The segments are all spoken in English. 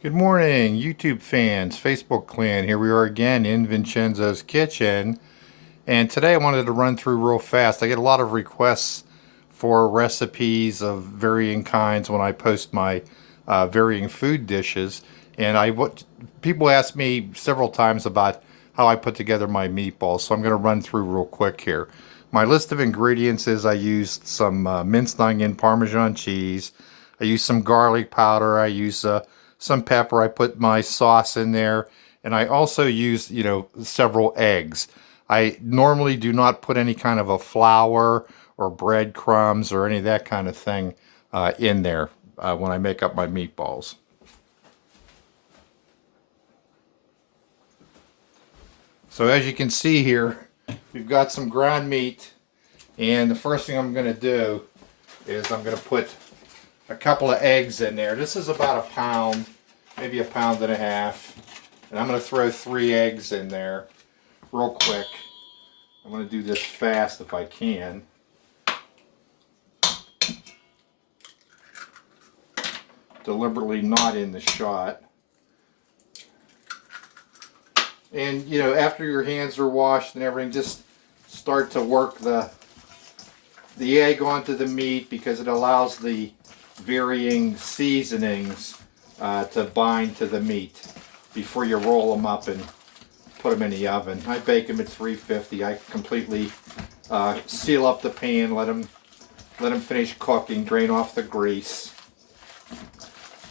Good morning, YouTube fans, Facebook clan. Here we are again in Vincenzo's kitchen. And today I wanted to run through real fast. I get a lot of requests for recipes of varying kinds when I post my varying food dishes. And what people ask me several times about how I put together my meatballs. So I'm going to run through real quick here. My list of ingredients is I used some minced onion, Parmesan cheese. I used some garlic powder. I use some pepper. I put my sauce in there, and I also use, several eggs. I normally do not put any kind of a flour or breadcrumbs or any of that kind of thing in there when I make up my meatballs. So as you can see here, we've got some ground meat, and the first thing I'm going to do is I'm going to put a couple of eggs in there. This is about a pound, maybe a pound and a half. And I'm going to throw 3 eggs in there real quick. I'm going to do this fast if I can. Deliberately not in the shot. And after your hands are washed and everything, just start to work the egg onto the meat, because it allows the varying seasonings to bind to the meat before you roll them up and put them in the oven. I bake them at 350. I completely seal up the pan, let them finish cooking, drain off the grease.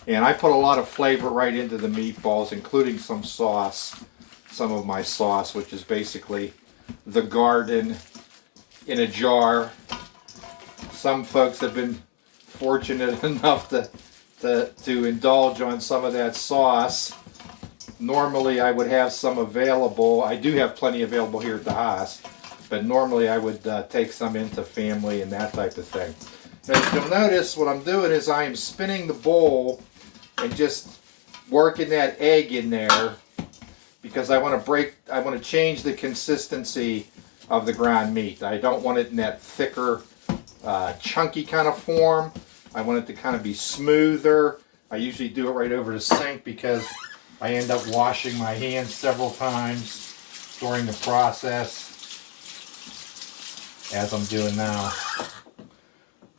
And I put a lot of flavor right into the meatballs, including some sauce, some of my sauce, which is basically the garden in a jar. Some folks have been fortunate enough to indulge on some of that sauce. Normally I would have some available. I do have plenty available here at the house, but normally I would take some into family and that type of thing. Now you'll notice what I'm doing is I am spinning the bowl and just working that egg in there, because I want to change the consistency of the ground meat. I don't want it in that thicker, chunky kind of form. I want it to kind of be smoother. I usually do it right over the sink because I end up washing my hands several times during the process, as I'm doing now.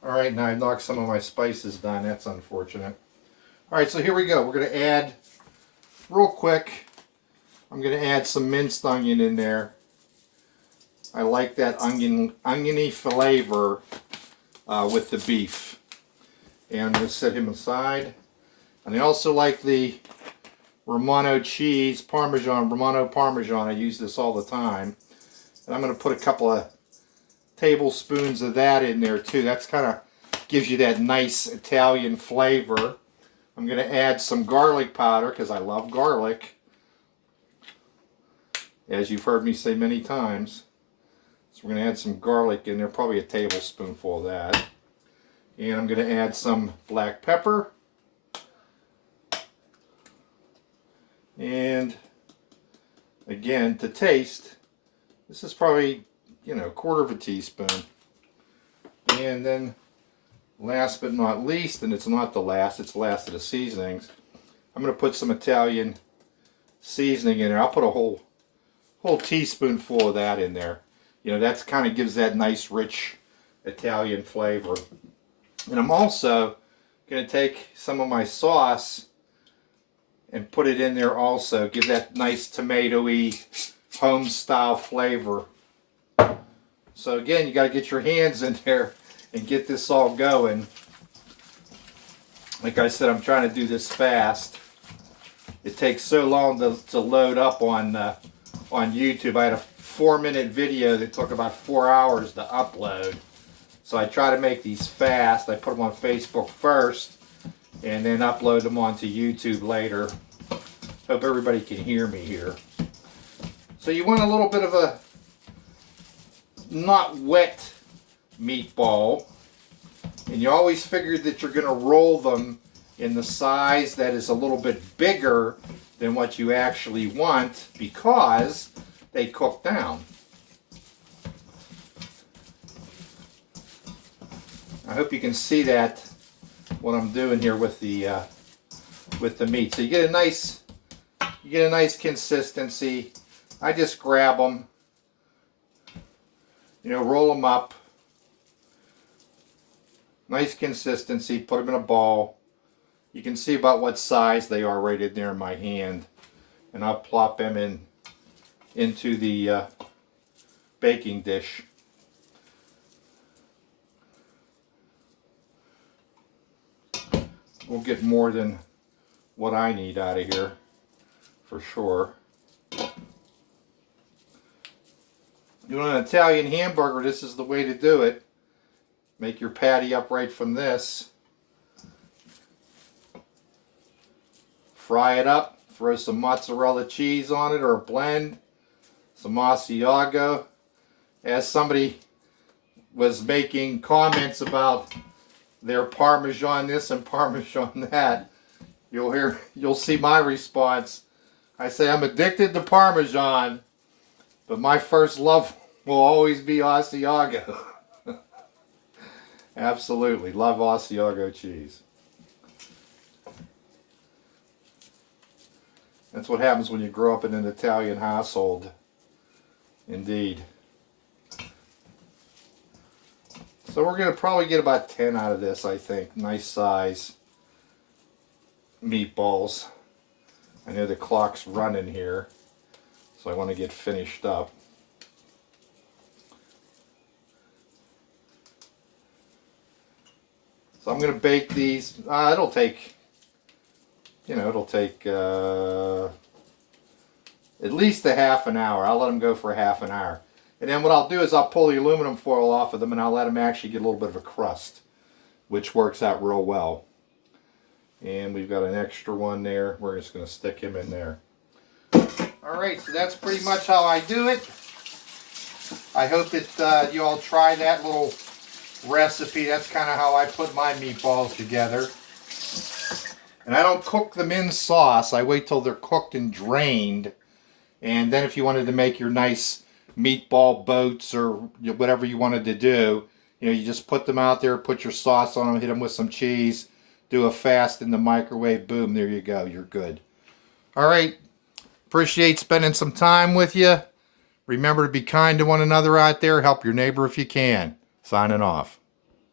Alright, now I've knocked some of my spices down. That's unfortunate. Alright, so here we go. We're going to add, real quick, I'm going to add some minced onion in there. I like that oniony flavor with the beef. And I'm going to set him aside. And I also like the Romano cheese, Romano Parmesan. I use this all the time. And I'm going to put a couple of tablespoons of that in there too. That's kind of gives you that nice Italian flavor. I'm going to add some garlic powder because I love garlic, as you've heard me say many times. So we're going to add some garlic in there, probably a tablespoonful of that. And I'm going to add some black pepper. And again, to taste, this is probably, a quarter of a teaspoon. And then last but not least, and it's not the last, it's the last of the seasonings, I'm going to put some Italian seasoning in there. I'll put a whole teaspoonful of that in there. That's kind of gives that nice rich Italian flavor. And I'm also going to take some of my sauce and put it in there also. Give that nice tomatoey home style flavor. So again, you got to get your hands in there and get this all going. Like I said, I'm trying to do this fast. It takes so long to load up on YouTube. I had a 4-minute video that took about 4 hours to upload. So I try to make these fast. I put them on Facebook first and then upload them onto YouTube later. Hope everybody can hear me here. So you want a little bit of a not wet meatball, and you always figured that you're going to roll them in the size that is a little bit bigger than what you actually want, because they cook down. I hope you can see that, what I'm doing here with the with the meat. So you get a nice consistency. I just grab them, you know, roll them up. Nice consistency, put them in a ball. You can see about what size they are right in there in my hand. And I'll plop them into the baking dish. We'll get more than what I need out of here, for sure. You want an Italian hamburger, this is the way to do it. Make your patty up right from this. Fry it up, throw some mozzarella cheese on it or a blend, some Asiago. As somebody was making comments about their Parmesan this and Parmesan that, you'll see my response. I say I'm addicted to Parmesan, but my first love will always be Asiago. Absolutely, love Asiago cheese. That's what happens when you grow up in an Italian household. Indeed. So we're going to probably get about 10 out of this, I think. Nice size meatballs. I know the clock's running here, so I want to get finished up. So I'm going to bake these. It'll take, you know, at least a half an hour. I'll let them go for a half an hour. And then what I'll do is I'll pull the aluminum foil off of them and I'll let them actually get a little bit of a crust, which works out real well. And we've got an extra one there. We're just going to stick him in there. Alright, so that's pretty much how I do it. I hope that you all try that little recipe. That's kind of how I put my meatballs together. And I don't cook them in sauce. I wait till they're cooked and drained. And then if you wanted to make your nice meatball boats or whatever you wanted to do, you know, you just put them out there, put your sauce on them, hit them with some cheese, do a fast in the microwave, boom, there you go, you're good. Alright, appreciate spending some time with you. Remember to be kind to one another out there, help your neighbor if you can. Signing off.